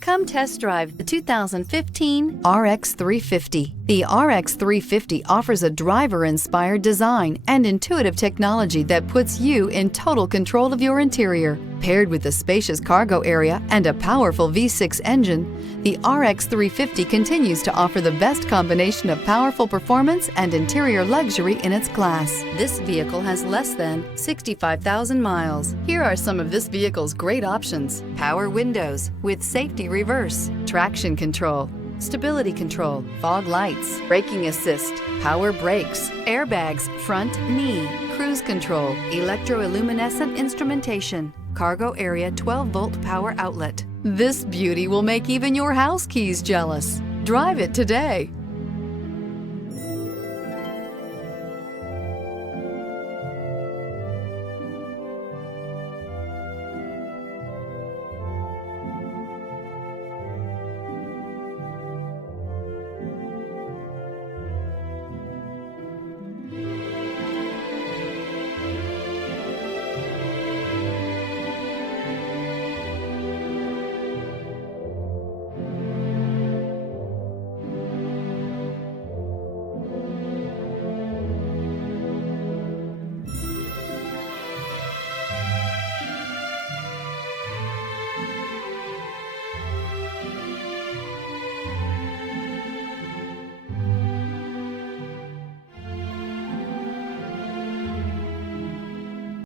Come test drive the 2015 RX 350. The RX 350 offers a driver-inspired design and intuitive technology that puts you in total control of your interior. Paired with a spacious cargo area and a powerful V6 engine, the RX 350 continues to offer the best combination of powerful performance and interior luxury in its class. This vehicle has less than 65,000 miles. Here are some of this vehicle's great options: power windows with safety reverse, traction control, stability control, fog lights, braking assist, power brakes, airbags, front knee, cruise control, electroluminescent instrumentation, cargo area 12-volt power outlet. This beauty will make even your house keys jealous. Drive it today.